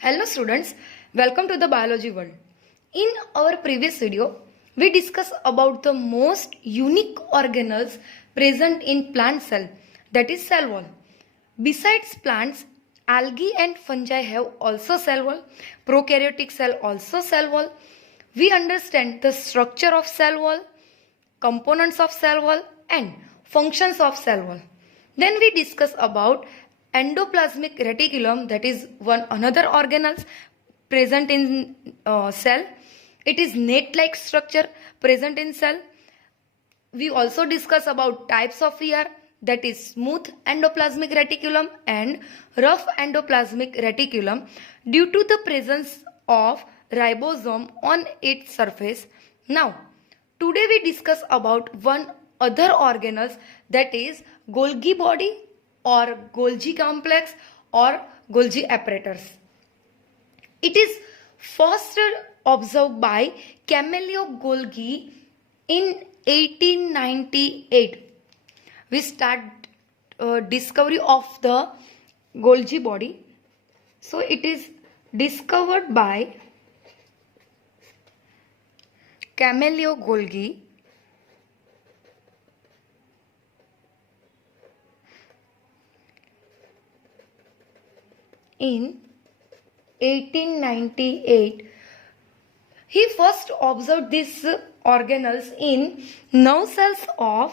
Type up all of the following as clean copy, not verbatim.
Hello students, welcome to the biology world. In our previous video, we discussed about the most unique organelles present in plant cell, that is cell wall. Besides plants, algae and fungi have also cell wall, prokaryotic cell also cell wall. We understand the structure of cell wall, components of cell wall and functions of cell wall. Then we discuss about endoplasmic reticulum, that is one another organelle present in cell. It is net-like structure present in cell. We also discuss about types of ER, that is smooth endoplasmic reticulum and rough endoplasmic reticulum due to the presence of ribosome on its surface. Now, today we discuss about one other organelles, that is Golgi body or Golgi complex or Golgi apparatus. It is first observed by Camillo Golgi in 1898. We start discovery of the Golgi body. So it is discovered by Camillo Golgi in 1898. He first observed these organelles in nerve cells of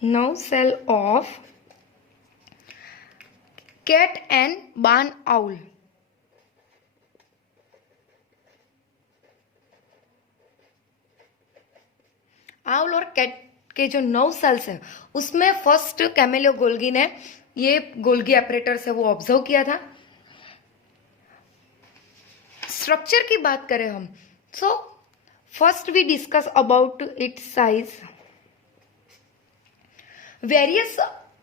nerve cell of cat and barn owl. Owl और कैट के जो nerve cells है उसमें first Camillo Golgi ने ये Golgi apparatus है वो ऑब्जर्व किया था. स्ट्रक्चर की बात करें हम, so first we discuss about its size. Various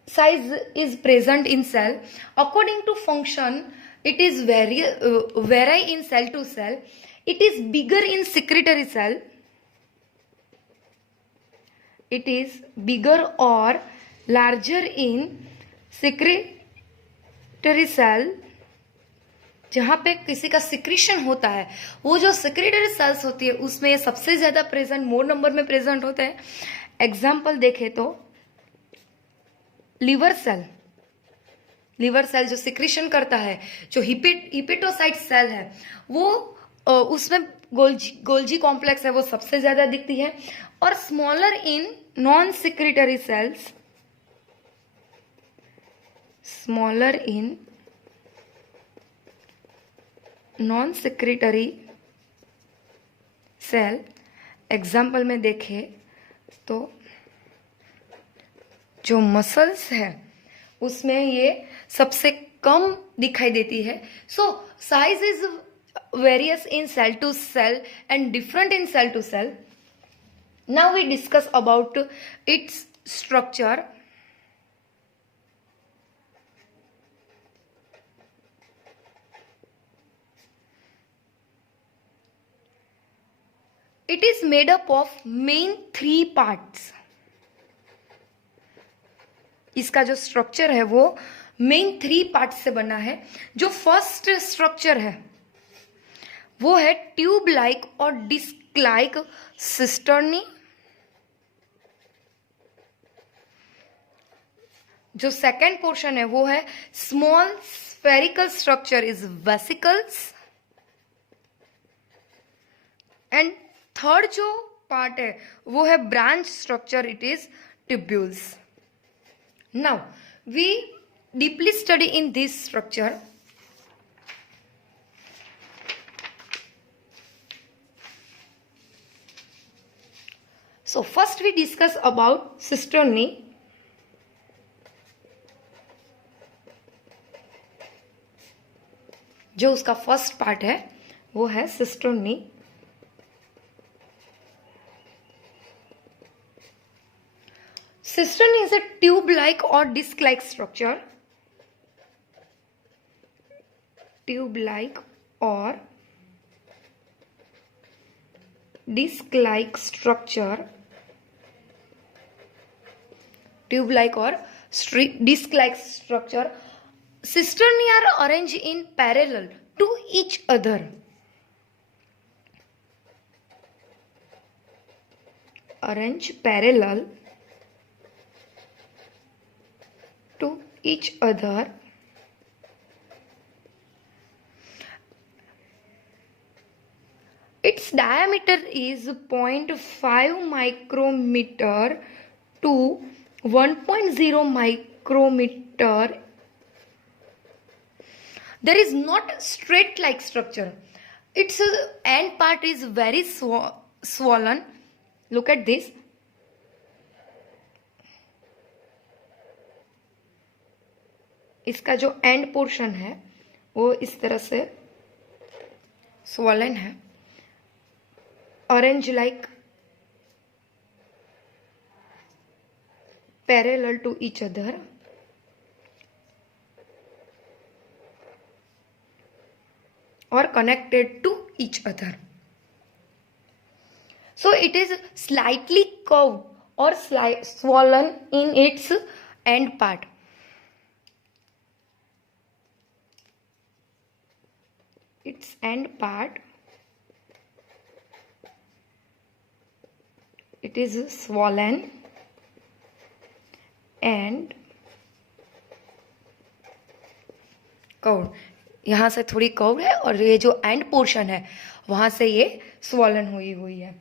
size is present in cell. According to function, it is vary in cell to cell. It is bigger in secretory cell. It is bigger or larger in secretory cell. जहाँ पे किसी का सिक्रीशन होता है, वो जो secretary sales होती है उसमें सबसे ज्यादा प्रेजेंट, मोर नंबर में प्रेजेंट होते हैं. एग्जाम्पल देखें तो लिवर सेल जो सिक्रीशन करता है, जो हिपेटोसाइट सेल है वो उसमें गोल्जी कॉम्प्लेक्स है वो सबसे ज्यादा दिखती है. और smaller in non secretory cells, smaller in non secretory cell. Example में देखें तो जो मसल्स है उसमें ये सबसे कम दिखाई देती है. So size is various in cell to cell and different in cell to cell. Now we discuss about its structure. It is made up of main 3 parts. इसका जो स्ट्रक्चर है वो मेन 3 पार्ट से बना है. जो फर्स्ट स्ट्रक्चर है वो है ट्यूब लाइक और डिस्क लाइक सिस्टर्नी. जो सेकेंड पोर्शन है वो है small spherical structure is vesicles. And third जो पार्ट है वो है branch structure, it is tubules. Now we deeply study in this structure. So first we discuss about cisternae. जो उसका फर्स्ट पार्ट है वो है cisternae. Cistern is a tube-like or disc-like structure. Tube-like or disc-like structure tube-like or disc-like structure. Cisternae are arranged in parallel to each other. Arranged parallel to each other. Its diameter is 0.5 micrometer to 1.0 micrometer. There is not straight-like structure. Its end part is very swollen. Look at this. इसका जो end portion है वो इस तरह से swollen है. Orange like parallel to each other. Or connected to each other. So it is slightly curved or swollen in its end part. Its end part, it is swollen and curved. यहाँ से थोड़ी कर्व है और ये जो एंड पोर्शन है वहां से ये स्वॉलन हुई है.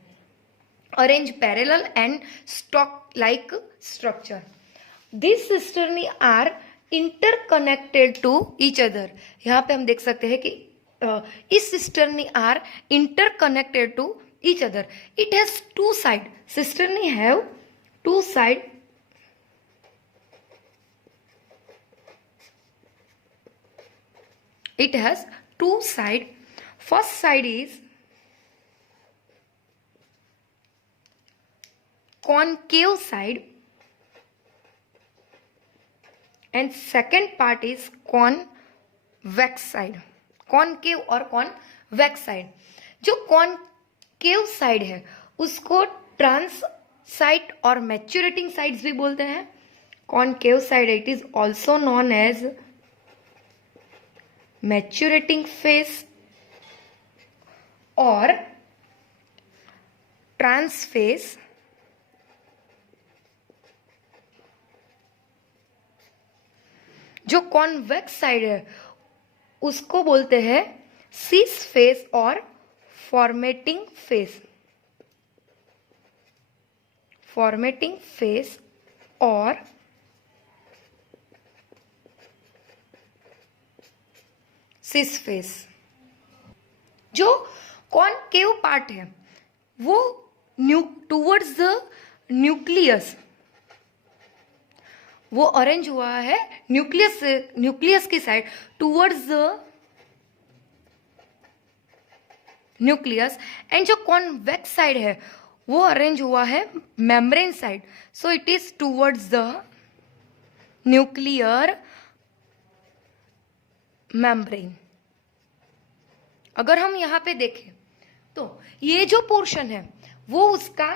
Arrange parallel and stack like structure. This cisternae are interconnected to each other. यहाँ पे हम देख सकते हैं कि इस cisternae are interconnected to each other. It has two side. Cisternae have two side. It has two sides. First side is concave side and second part is convex side. Concave और convex side. जो concave side है उसको trans side और maturating sides भी बोलते हैं. Concave side it is also known as maturating face और trans face. जो कॉन्वेक्स साइड है उसको बोलते हैं सीस फेस और फॉर्मेटिंग फेस. फॉर्मेटिंग फेस और सिस फेस. जो कॉनकेव पार्ट है वो टूवर्ड्स द न्यूक्लियस, वो अरेंज हुआ है न्यूक्लियस की side towards the nucleus. And जो कॉन्वेक्स साइड है वो अरेंज हुआ है membrane side. So it is towards the nuclear membrane. अगर हम यहां पे देखें तो ये जो पोर्शन है वो उसका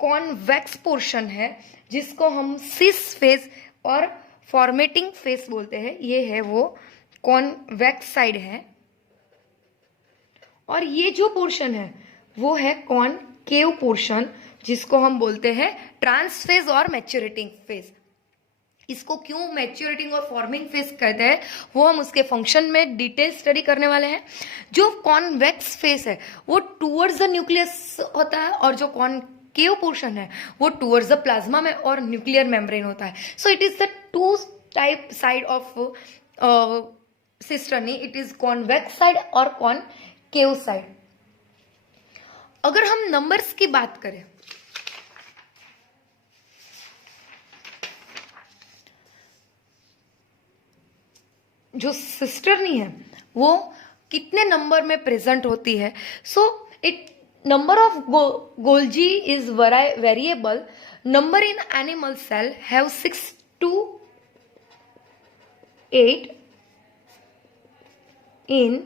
कॉन्वेक्स पोर्शन है जिसको हम सिस फेस और फॉर्मेटिंग फेस बोलते हैं. ये है वो कॉन्वेक्स साइड है. और ये जो पोर्शन है वो है कॉनकेव पोर्शन जिसको हम बोलते हैं ट्रांस फेज और मैच्योरेटिंग फेज. इसको क्यों मैच्योरेटिंग और फॉर्मिंग फेज कहते हैं वो हम उसके फंक्शन में डिटेल स्टडी करने वाले हैं. जो कॉन्वेक्स फेस है वो टूवर्ड्स द न्यूक्लियस होता है और जो कॉनकेव पोर्शन है वो टूवर्ड्स द प्लाज्मा में और न्यूक्लियर मेम्ब्रेन होता है. So it is the two type side of cisternae. It is convex side और कॉनकेव साइड. अगर हम नंबर्स की बात करें जो सिस्टर्नी है वो कितने नंबर में प्रेजेंट होती है. So it number of Golgi is variable. Number in animal cell have 6 to 8 in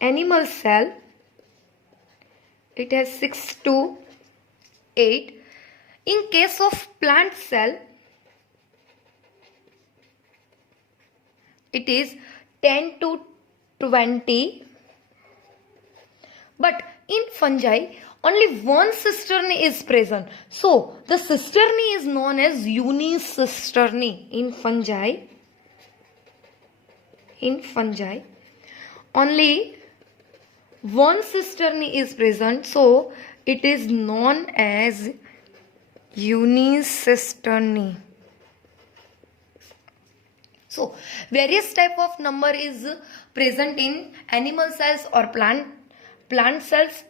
animal cell. It has 6 to 8. In case of plant cell, it is 10 to 20, but in fungi only one cisternae is present. So the cisternae is known as unicisternae. In fungi only one cisternae is present, so it is known as unicisternae. So various type of number is present in animal cells or plant cells.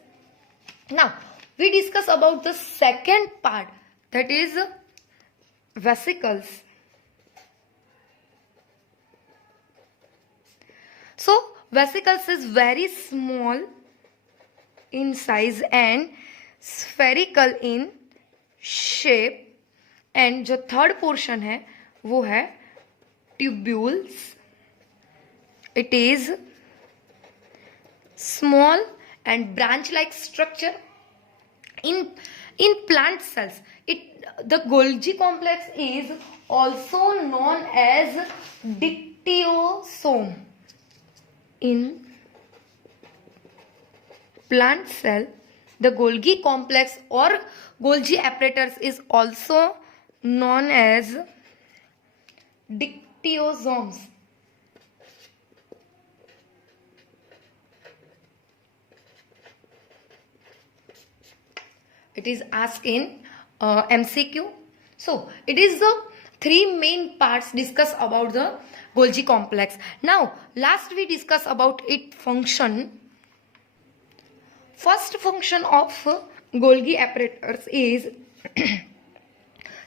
Now we discuss about the second part, that is vesicles. So vesicles is very small in size and spherical in shape, and जो third portion है वो है tubules. It is small and branch like structure. In plant cells, the Golgi complex is also known as dictyosome. In plant cell, the Golgi complex or Golgi apparatus is also known as dictyosomes. It is asked in MCQ. So it is the three main parts discussed about the Golgi complex. Now last we discuss about its function. First function of Golgi apparatus is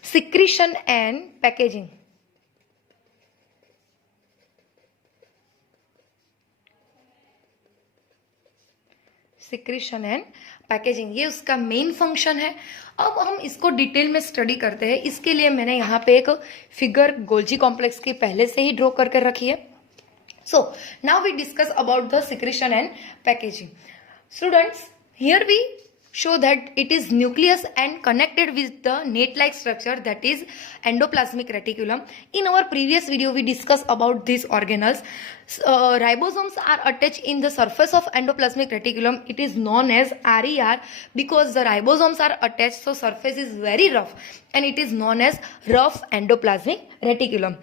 secretion and packaging. Secretion and packaging, ये उसका main function है. अब हम इसको डिटेल में स्टडी करते हैं. इसके लिए मैंने यहाँ पे एक फिगर गोल्जी कॉम्प्लेक्स की पहले से ही ड्रॉ करके रखी है. So now we discuss about the secretion and packaging. Students, here we show that it is nucleus and connected with the net-like structure, that is endoplasmic reticulum. In our previous video we discussed about these organelles. Ribosomes are attached in the surface of endoplasmic reticulum. It is known as RER because the ribosomes are attached, so surface is very rough and it is known as rough endoplasmic reticulum.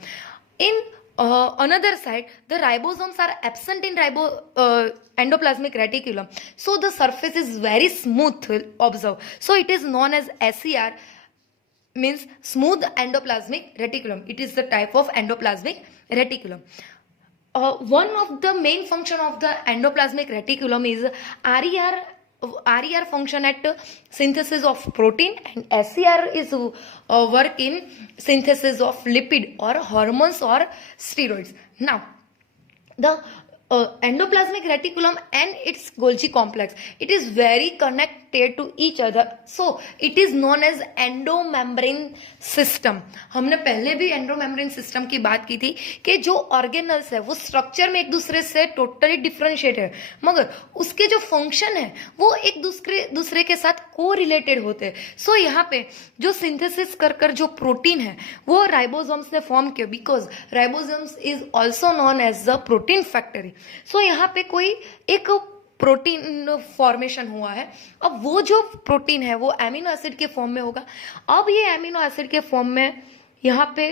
In another side, the ribosomes are absent in endoplasmic reticulum, so the surface is very smooth. Observe, so it is known as SER, means smooth endoplasmic reticulum. It is the type of endoplasmic reticulum. One of the main function of the endoplasmic reticulum is RER function at synthesis of protein, and SER is work in synthesis of lipid or hormones or steroids. Now the endoplasmic reticulum and its Golgi complex, it is very connected to each other, so it is known as endomembrane system. हमने पहले भी endomembrane system की बात की थी कि जो ऑर्गेनल्स है वो स्ट्रक्चर में एक दूसरे से टोटली डिफरेंशिएट है, मगर उसके जो फंक्शन है वो एक दूसरे के साथ को रिलेटेड होते हैं. सो यहाँ पे जो सिंथेसिस कर जो प्रोटीन है वो राइबोसोम्स ने फॉर्म किया, because ribosomes is also known as the protein factory. So यहाँ पे कोई एक प्रोटीन फॉर्मेशन हुआ है. अब वो जो प्रोटीन है वो एमिनो एसिड के फॉर्म में होगा. अब ये एमिनो एसिड के फॉर्म में यहाँ पे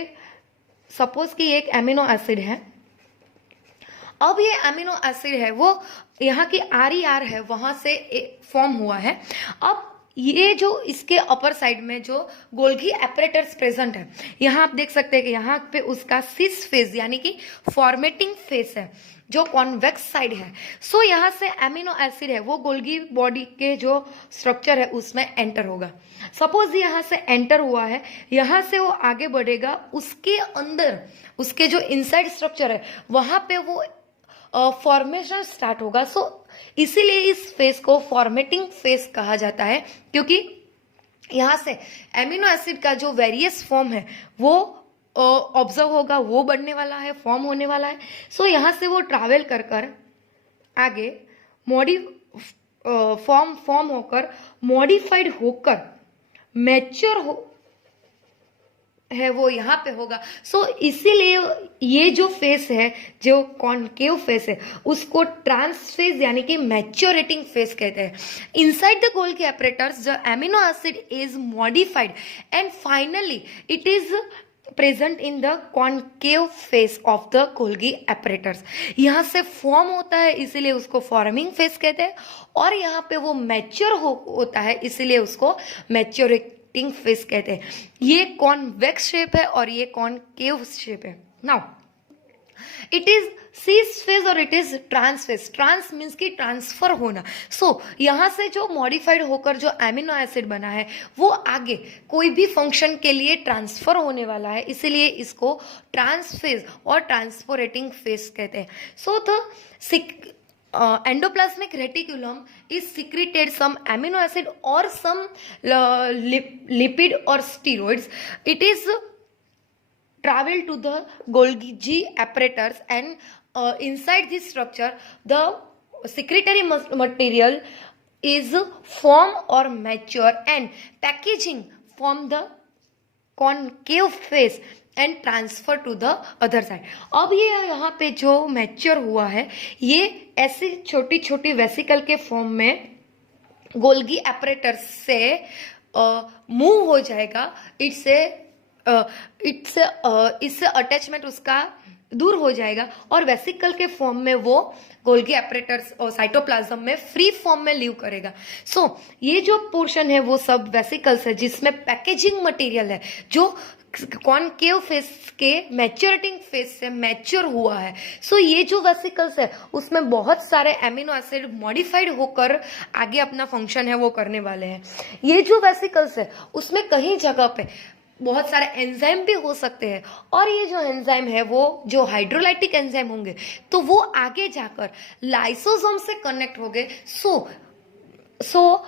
सपोज कि एक एमिनो एसिड है. अब ये एमिनो एसिड है वो यहाँ की RER है वहां से फॉर्म हुआ है. अब ये जो इसके अपर साइड में जो गोल्गी एपरेटर्स प्रेजेंट है, यहाँ आप देख सकते हैं कि यहाँ पे उसका सिस फेज यानी कि फॉर्मेटिंग फेस है जो कॉन्वेक्स साइड है. सो यहाँ से एमिनो एसिड है वो गोल्गी बॉडी के जो स्ट्रक्चर है उसमें एंटर होगा. सपोज यहाँ से एंटर हुआ है, यहाँ से वो आगे बढ़ेगा, उसके अंदर उसके जो इनसाइड स्ट्रक्चर है वहां पे वो फॉर्मेशन स्टार्ट होगा. सो इसीलिए इस फेस को फॉर्मेटिंग फेस कहा जाता है, क्योंकि यहाँ से एमिनो एसिड का जो वेरियस फॉर्म है वो ऑब्जर्व होगा, वो बढ़ने वाला है, फॉर्म होने वाला है. सो यहाँ से वो ट्रैवल कर आगे फॉर्म होकर मॉडिफाइड होकर मैच्योर हो है वो यहाँ पे होगा। सो इसीलिए ये जो फेस है, जो कॉनकेव फेस है, उसको ट्रांस फेस यानी कि मैच्योरेटिंग फेस कहते हैं। Inside the Golgi apparatus the amino acid is modified and finally it is present in the concave face of the Golgi apparatus। यहाँ से फॉर्म होता है इसीलिए उसको फॉर्मिंग फेस कहते हैं, और यहाँ पे वो मैच्योर होता है इसीलिए उसको मैच्योरेटिंग फेस कहते हैं। ये कॉन्वेक्स शेप है और ये कॉनकेव शेप है। Now it is cis phase और it is trans phase. Trans means की ट्रांसफर होना। सो यहाँ से जो मॉडिफाइड होकर जो एमिनो एसिड बना है वो आगे कोई भी फंक्शन के लिए ट्रांसफर होने वाला है, इसीलिए इसको ट्रांस फेज और ट्रांसपोरेटिंग फेज कहते हैं। So the endoplasmic reticulum is secreted some amino acid or some lipid or steroids. It is travel to the Golgi apparatus, and inside this structure the secretory material is form or mature and packaging from the concave face and transfer to the other side. अब ये यहाँ पे जो मैच्योर हुआ है ये ऐसी छोटी छोटी वेसिकल के फॉर्म में गोल्गी apparatus से मूव हो जाएगा। इससे अटैचमेंट उसका दूर हो जाएगा और वेसिकल के फॉर्म में वो गोल्गी apparatus और साइटोप्लाज्म में फ्री फॉर्म में लीव करेगा। सो ये जो पोर्शन है वो सब वेसिकल्स है जिसमें पैकेजिंग मटेरियल है जो कॉनकेव फेस के मैच्योरेटिंग फेस से मैच्योर हुआ है। सो ये जो वेसिकल्स है उसमें बहुत सारे एमिनो एसिड मॉडिफाइड होकर आगे अपना फंक्शन है वो करने वाले हैं। ये जो वेसिकल्स है उसमें कहीं जगह पे बहुत सारे एंजाइम भी हो सकते हैं, और ये जो एंजाइम है वो जो हाइड्रोलाइटिक एंजाइम होंगे तो वो आगे जाकर लाइसोसोम से कनेक्ट होंगे। So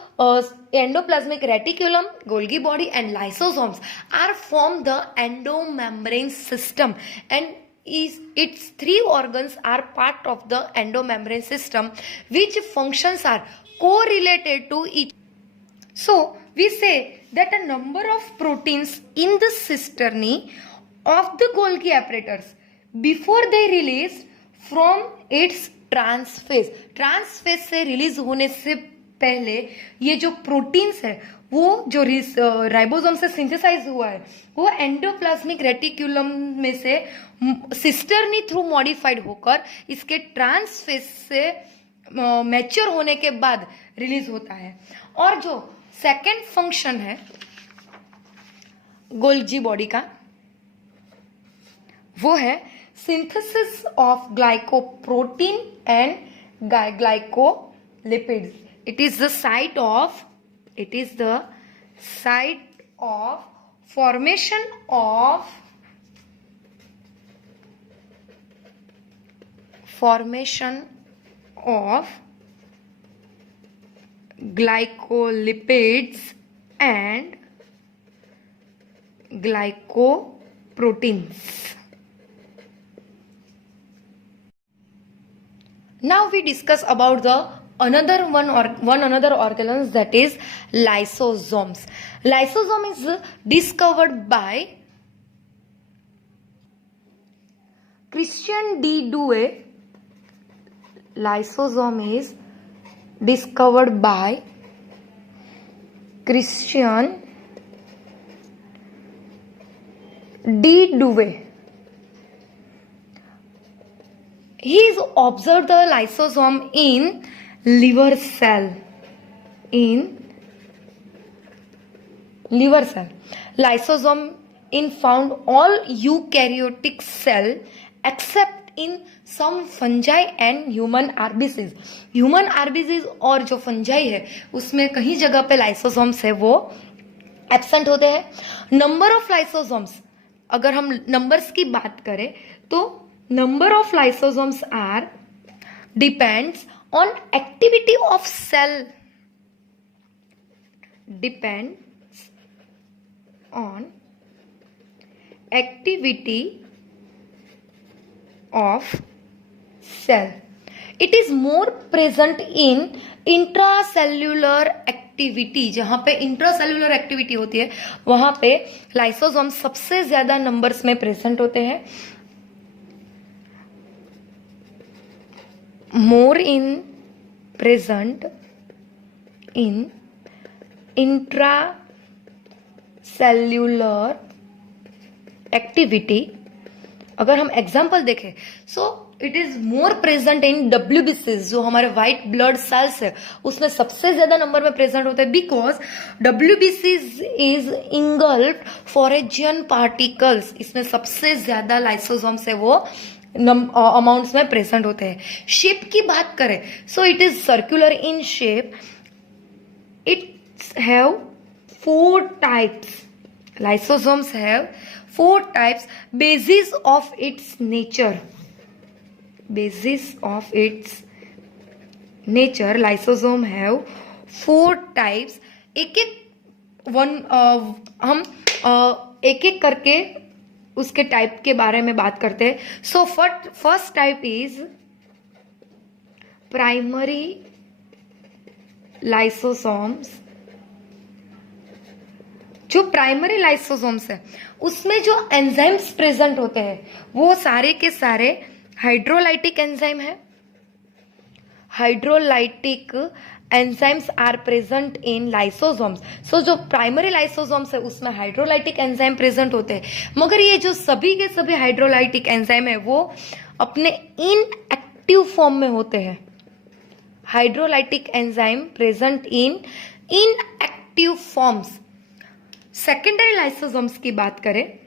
endoplasmic reticulum, Golgi body and lysosomes are form the endomembrane system, and its three organs are part of the endomembrane system which functions are correlated to each. So we say that a number of proteins in the cisternae of the Golgi apparatus before they release from its trans face से release होने से पहले ये जो प्रोटीन्स है वो जो राइबोसोम से सिंथेसाइज हुआ है वो एंडोप्लाज्मिक रेटिक्यूलम में से सिस्टर्नी थ्रू मॉडिफाइड होकर इसके ट्रांस फेज से मैच्योर होने के बाद रिलीज होता है। और जो सेकेंड फंक्शन है गोल्जी बॉडी का वो है synthesis of glycoprotein and glycolipids. It is the site of formation of glycolipids and glycoproteins. Now we discuss about the another organelle, that is lysosomes. Lysosome is discovered by Christian D. Dewey. Lysosome is discovered by Christian D. Dewey. He has observed the lysosome in liver cell. Lysosome in found all eukaryotic cell except in some fungi and human RBCs. Human RBCs और जो फंजाई है उसमें कहीं जगह पे लाइसोसोम्स है वो एब्सेंट होते हैं। नंबर ऑफ लाइसोसोम्स, अगर हम नंबर्स की बात करें तो number of lysosomes are depends on activity of cell, depends on activity of cell. It is more present in intracellular activity. जहां पे इंट्रासेल्यूलर एक्टिविटी होती है वहां पे लाइसोसोम सबसे ज्यादा नंबर्स में प्रेजेंट होते हैं. More in present in intracellular activity. अगर हम एग्जाम्पल देखें so it is more present in WBCs, जो हमारे व्हाइट ब्लड सेल्स है उसमें सबसे ज्यादा नंबर में प्रेजेंट होता है, बिकॉज WBCs इज इंगल्फ्ड फॉरेजियन पार्टिकल्स. इसमें सबसे ज्यादा लाइसोसोम्स है वो अमाउंट्स में प्रेजेंट होते हैं. शेप की बात करें सो it is circular in shape. It have 4 types. Lysosomes have 4 types. Basis of its nature. Basis of its nature. Lysosome have 4 types. एक एक करके उसके टाइप के बारे में बात करते हैं. So first type is primary lysosomes. जो प्राइमरी लाइसोसोम्स है उसमें जो एंजाइम्स प्रेजेंट होते हैं वो सारे के सारे हाइड्रोलाइटिक एंजाइम है. Hydrolytic enzymes are present in lysosomes. So जो प्राइमरी लाइसोसोम्स है उसमें हाइड्रोलाइटिक एंजाइम प्रेजेंट होते हैं, मगर ये जो सभी के सभी हाइड्रोलाइटिक एंजाइम है वो अपने इनएक्टिव फॉर्म में होते हैं. Hydrolytic enzyme present in inactive forms. Secondary lysosomes की बात करें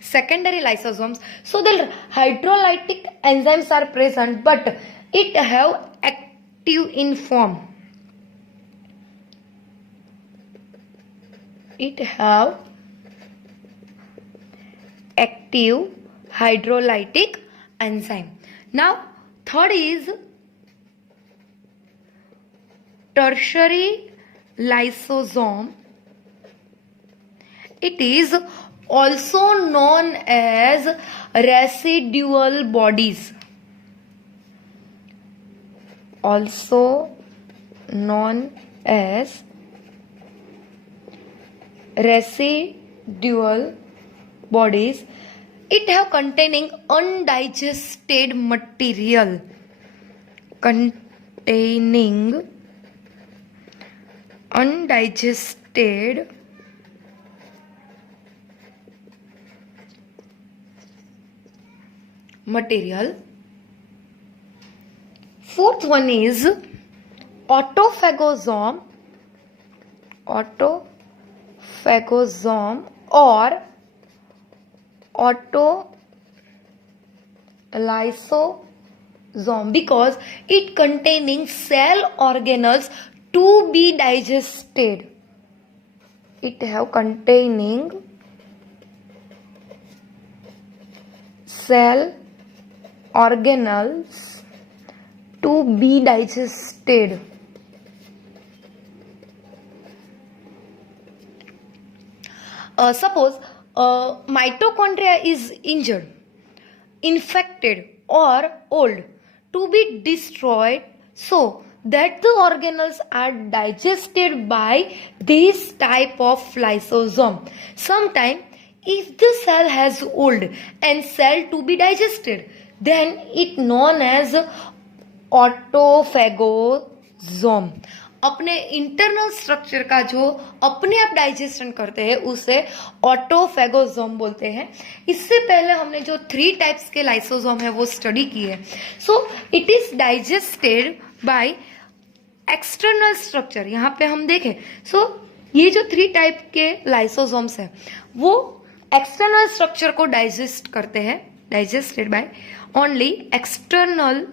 secondary lysosomes, so the hydrolytic enzymes are present but it have active in form. It have active hydrolytic enzyme. Now third is tertiary lysosome. It is also known as residual bodies. Also known as residual bodies. It have containing undigested material. Containing undigested material. Fourth one is autophagosome. Autophagosome or autolysosome because it containing cell organelles to be digested. It have containing cell organelles to be digested. Suppose mitochondria is injured, infected or old, to be destroyed so that the organelles are digested by this type of lysosome. Sometimes if the cell has old and cell to be digested, then it known as autophagosome. अपने internal structure का जो अपने आप डाइजेशन करते हैं उसे ऑटोफेगोसोम बोलते हैं. इससे पहले हमने जो 3 टाइप्स के लाइसोसोम है वो स्टडी की है. So it is digested by external structure. यहाँ पे हम देखें सो ये जो 3 टाइप के लाइसोसोम्स है वो एक्सटर्नल स्ट्रक्चर को डाइजेस्ट करते हैं. Digested by only external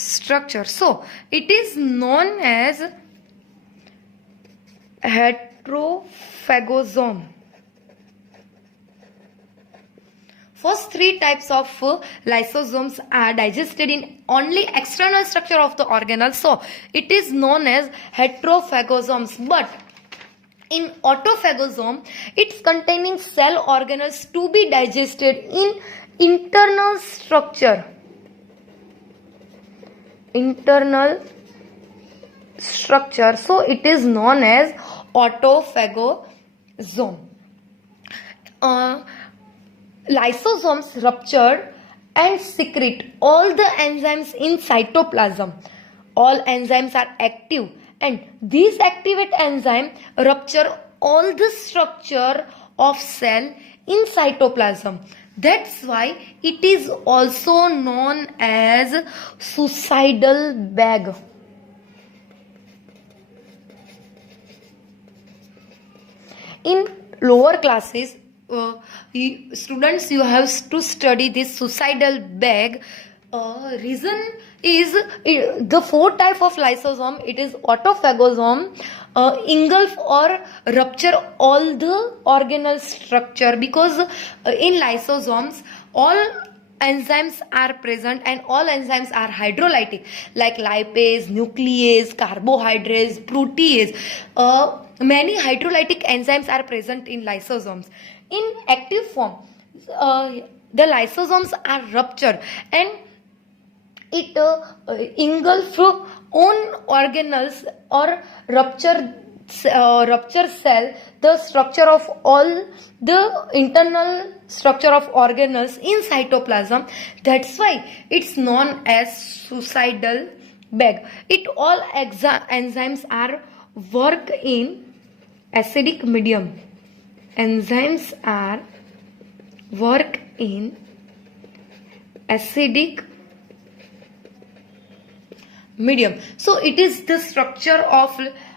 structure. So it is known as heterophagosome. First three types of lysosomes are digested in only external structure of the organelle. So it is known as heterophagosomes. But in autophagosome, it's containing cell organelles to be digested in internal structure. Internal structure. So it is known as autophagosome. Lysosomes rupture and secrete all the enzymes in cytoplasm. All enzymes are active, and these activate enzyme rupture all the structure of cell in cytoplasm. That's why it is also known as suicidal bag. In lower classes, students, you have to study this suicidal bag. Reason is the four type of lysosome. It is autophagosome, engulf or rupture all the organelle structure, because in lysosomes all enzymes are present, and all enzymes are hydrolytic, like lipase, nuclease, carbohydrates, protease. Many hydrolytic enzymes are present in lysosomes. In active form, the lysosomes are ruptured and it engulf own organelles or rupture cell, the structure of all the internal structure of organelles in cytoplasm. That's why it's known as suicidal bag. It all enzymes are work in acidic medium. Enzymes are work in acidic medium. So it is the structure of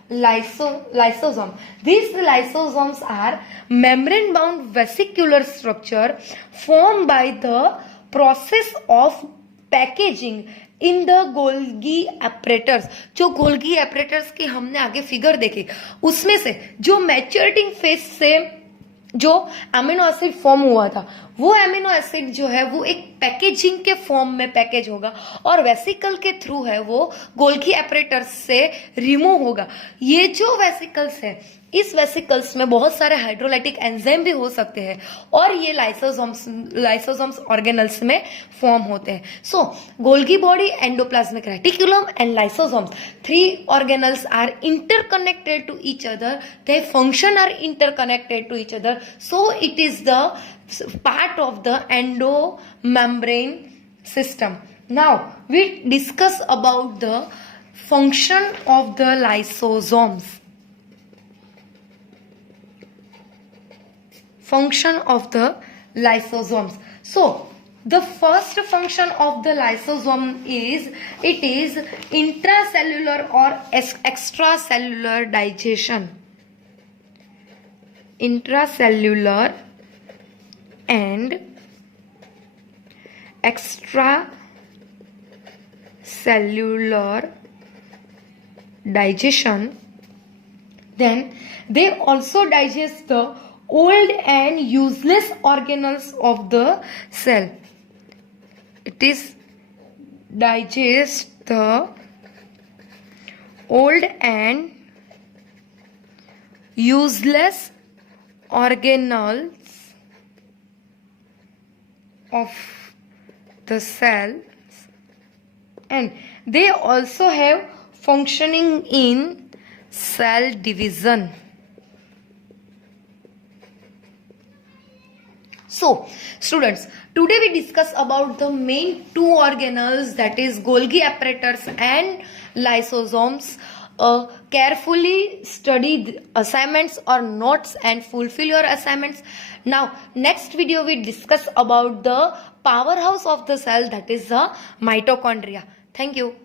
lysosome. These lysosomes are membrane bound vesicular structure formed by the process of packaging in the Golgi एपरेटर्स. जो गोल्गी एपरेटर्स की हमने आगे फिगर देखी, उसमें से जो मैच्योरिटिंग फेज से जो अमीनो एसिड फॉर्म हुआ था, वो अमीनो एसिड जो है वो एक पैकेजिंग के फॉर्म में पैकेज होगा और वेसिकल के थ्रू है वो गोल्गी एपरेटर्स से रिमूव होगा. ये जो वेसिकल्स है, इस वेसिकल्स में बहुत सारे हाइड्रोलाइटिक एंजाइम भी हो सकते हैं और ये लाइसोसोम्स ऑर्गेनल्स में फॉर्म होते हैं. So Golgi body, endoplasmic reticulum and lysosomes, 3 organelles are interconnected to each other. They function are interconnected to each other. So it is the part of the endomembrane system. Now we discuss about the function of the lysosomes. Function of the lysosomes. So the first function of the lysosome is, it is intracellular or extracellular digestion. Intracellular and extracellular digestion. Then they also digest the old and useless organelles of the cell. It is digest the old and useless organelles of the cells, and they also have functioning in cell division. So students, today we discuss about the main 2 organelles, that is Golgi apparatus and lysosomes. Carefully study the assignments or notes and fulfill your assignments. Now next video we discuss about the powerhouse of the cell, that is the mitochondria. Thank you.